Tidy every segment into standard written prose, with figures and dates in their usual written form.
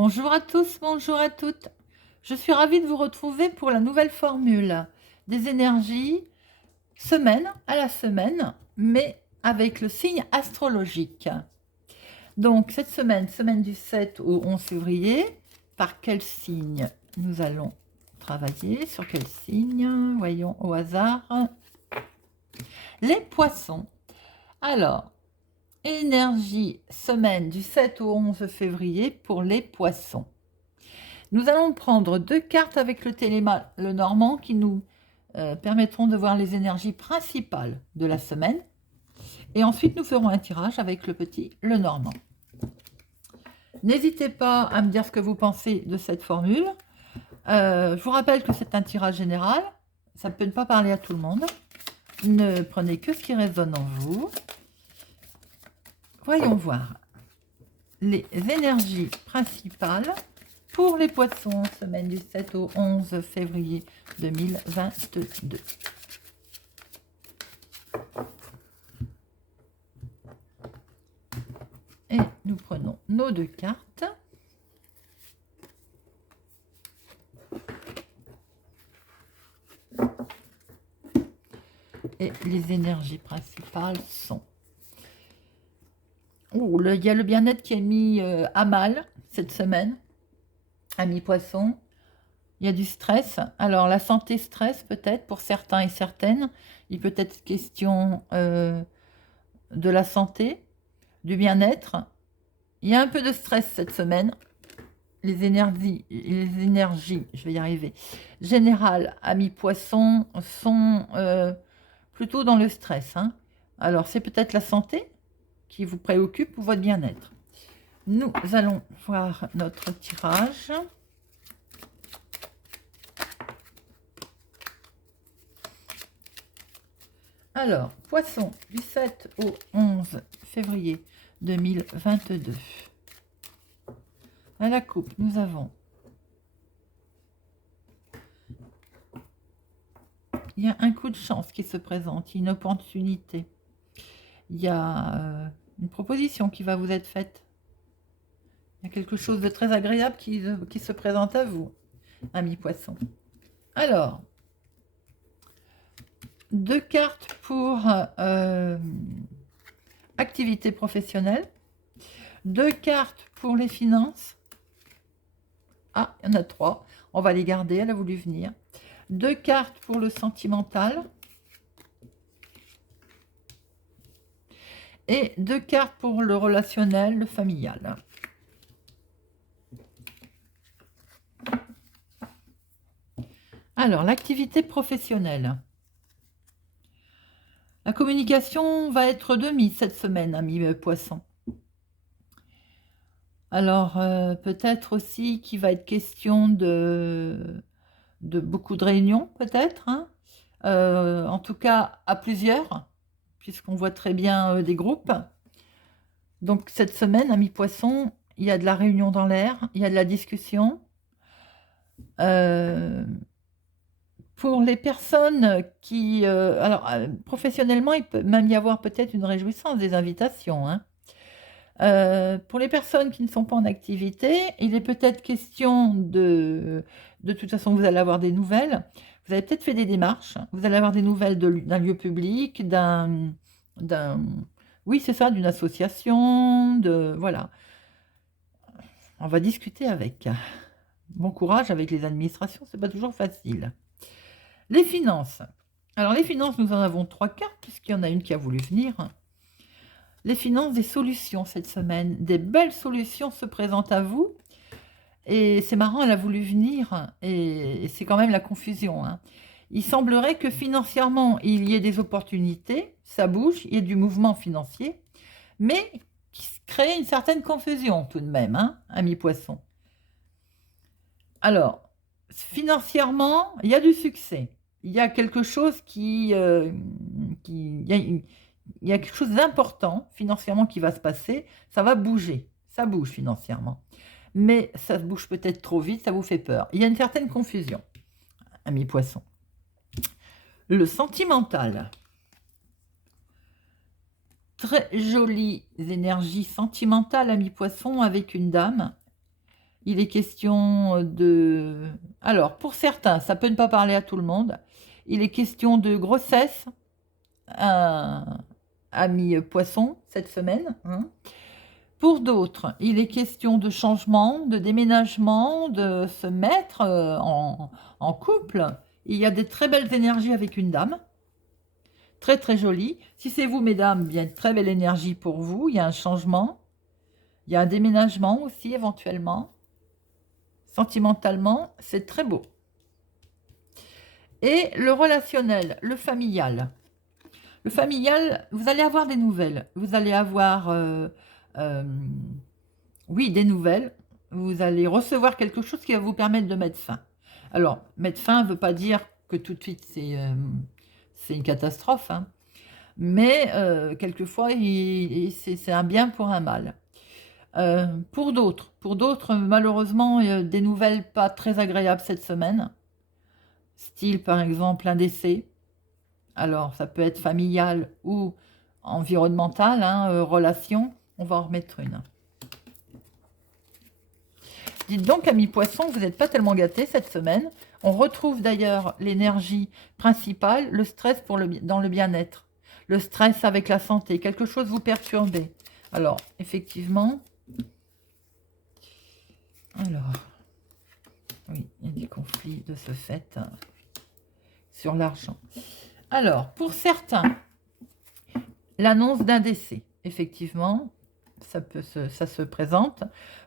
Bonjour à tous, bonjour à toutes. Je suis ravie de vous retrouver pour la nouvelle formule des énergies, semaine à la semaine, mais avec le signe astrologique. Donc cette semaine, semaine du 7 au 11 février, par quel signe nous allons travailler? Sur quel signe? Voyons au hasard. Les poissons. Alors, énergie, semaine du 7 au 11 février pour les poissons. Nous allons prendre deux cartes avec le téléma, le normand, qui nous permettront de voir les énergies principales de la semaine. Et ensuite, nous ferons un tirage avec le petit le normand. N'hésitez pas à me dire ce que vous pensez de cette formule. Je vous rappelle que c'est un tirage général. Ça ne peut pas parler à tout le monde. Ne prenez que ce qui résonne en vous. Voyons voir les énergies principales pour les poissons, semaine du 7 au 11 février 2022. Et nous prenons nos deux cartes. Et les énergies principales sont... Oh, il y a le bien-être qui est mis à mal cette semaine. Amis poissons, il y a du stress. Alors, la santé stress peut-être pour certains et certaines. Il peut être question de la santé, du bien-être. Il y a un peu de stress cette semaine. Les énergies, je vais y arriver, générales, amis poissons, sont plutôt dans le stress. Hein. Alors, c'est peut-être la santé qui vous préoccupe ou votre bien-être. Nous allons voir notre tirage. Alors, poisson du 7 au 11 février 2022. À la coupe, nous avons... Il y a un coup de chance qui se présente, une opportunité. Il y a une proposition qui va vous être faite. Il y a quelque chose de très agréable qui se présente à vous, amis poissons. Alors, deux cartes pour activité professionnelle, deux cartes pour les finances. Ah, il y en a trois. On va les garder, elle a voulu venir. Deux cartes pour le sentimental. Et deux cartes pour le relationnel, le familial. Alors, l'activité professionnelle. La communication va être de mise cette semaine, amis poissons. Alors, peut-être aussi qu'il va être question de beaucoup de réunions, peut-être. Hein. En tout cas, à plusieurs, puisqu'on voit très bien des groupes. Donc, cette semaine, amis poissons, il y a de la réunion dans l'air, il y a de la discussion. Pour les personnes qui... professionnellement, il peut même y avoir peut-être une réjouissance des invitations. Hein. Pour les personnes qui ne sont pas en activité, il est peut-être question de... De toute façon, vous allez avoir des nouvelles. Vous avez peut-être fait des démarches. Vous allez avoir des nouvelles d'un lieu public, oui, c'est ça, d'une association, voilà. On va discuter avec. Bon courage avec les administrations, c'est pas toujours facile. Les finances. Alors, les finances, nous en avons trois cartes, puisqu'il y en a une qui a voulu venir. Les finances, des solutions cette semaine. Des belles solutions se présentent à vous. Et c'est marrant, elle a voulu venir. Et c'est quand même la confusion. Hein. Il semblerait que financièrement, il y ait des opportunités. Ça bouge, il y a du mouvement financier. Mais qui crée une certaine confusion tout de même, hein, amis poissons. Alors, financièrement, il y a du succès. Il y a quelque chose il y a quelque chose d'important financièrement qui va se passer. Ça va bouger. Ça bouge financièrement. Mais ça bouge peut-être trop vite, ça vous fait peur. Il y a une certaine confusion, amis poissons. Le sentimental. Très jolies énergies sentimentales, amis poissons, avec une dame. il est question de... Alors, pour certains, ça peut ne pas parler à tout le monde. Il est question de grossesse, ami poisson, cette semaine. Hein. Pour d'autres, il est question de changement, de déménagement, de se mettre en couple. Il y a des très belles énergies avec une dame. Très très jolie. Si c'est vous, mesdames, il y a une très belle énergie pour vous. Il y a un changement. Il y a un déménagement aussi, éventuellement. Sentimentalement, c'est très beau. Et le relationnel, le familial. Le familial, vous allez avoir des nouvelles. Vous allez avoir, oui, des nouvelles. Vous allez recevoir quelque chose qui va vous permettre de mettre fin. Alors, mettre fin ne veut pas dire que tout de suite c'est une catastrophe. Hein. Mais quelquefois, c'est un bien pour un mal. Pour d'autres, malheureusement, des nouvelles pas très agréables cette semaine. Style, par exemple, un décès. Alors, ça peut être familial ou environnemental, hein, relation. On va en remettre une. Dites donc, amis poissons, vous n'êtes pas tellement gâtés cette semaine. On retrouve d'ailleurs l'énergie principale, le stress dans le bien-être. Le stress avec la santé, quelque chose vous perturbez. Alors, effectivement... Alors, oui, il y a des conflits de ce fait hein, sur l'argent. Alors, pour certains, l'annonce d'un décès, effectivement, ça se présente.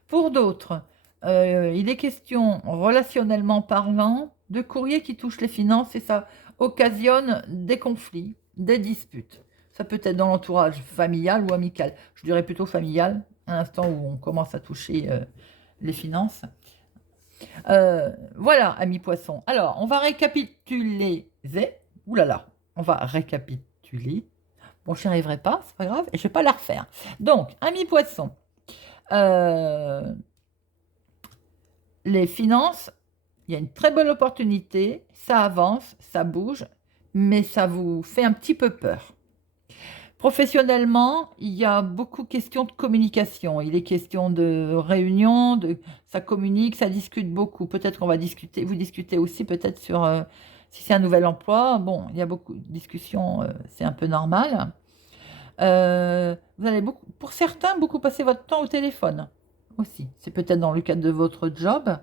Pour d'autres, il est question, relationnellement parlant, de courrier qui touche les finances et ça occasionne des conflits, des disputes. Ça peut être dans l'entourage familial ou amical. Je dirais plutôt familial, à l'instant où on commence à toucher les finances. Voilà, amis poissons. Alors, on va récapituler. Ouh là là, on va récapituler. Bon, je n'y arriverai pas, c'est pas grave, et je ne vais pas la refaire. Donc, amis poissons, les finances, il y a une très bonne opportunité, ça avance, ça bouge, mais ça vous fait un petit peu peur. Professionnellement, il y a beaucoup de questions de communication. Il est question de réunion, ça communique, ça discute beaucoup. Peut-être qu'on va discuter, vous discutez aussi peut-être sur si c'est un nouvel emploi. Bon, il y a beaucoup de discussions, c'est un peu normal. Vous allez pour certains, beaucoup passer votre temps au téléphone aussi. C'est peut-être dans le cadre de votre job.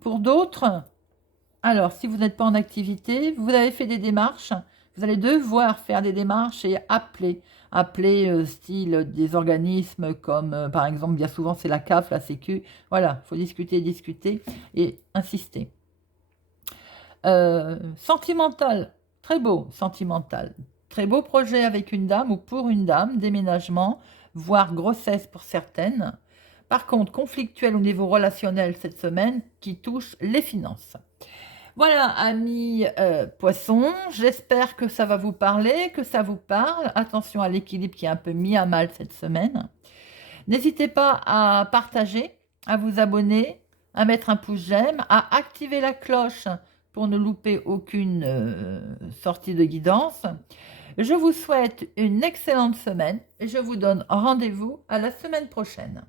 Pour d'autres, alors si vous n'êtes pas en activité, vous avez fait des démarches. Vous allez devoir faire des démarches et appeler style des organismes comme, par exemple, bien souvent, c'est la CAF, la Sécu. Voilà, il faut discuter et insister. Sentimental, très beau, sentimental. Très beau projet avec une dame ou pour une dame, déménagement, voire grossesse pour certaines. Par contre, conflictuel au niveau relationnel cette semaine qui touche les finances. Voilà, amis poissons, j'espère que ça va vous parler, que ça vous parle. Attention à l'équilibre qui est un peu mis à mal cette semaine. N'hésitez pas à partager, à vous abonner, à mettre un pouce j'aime, à activer la cloche pour ne louper aucune sortie de guidance. Je vous souhaite une excellente semaine et je vous donne rendez-vous à la semaine prochaine.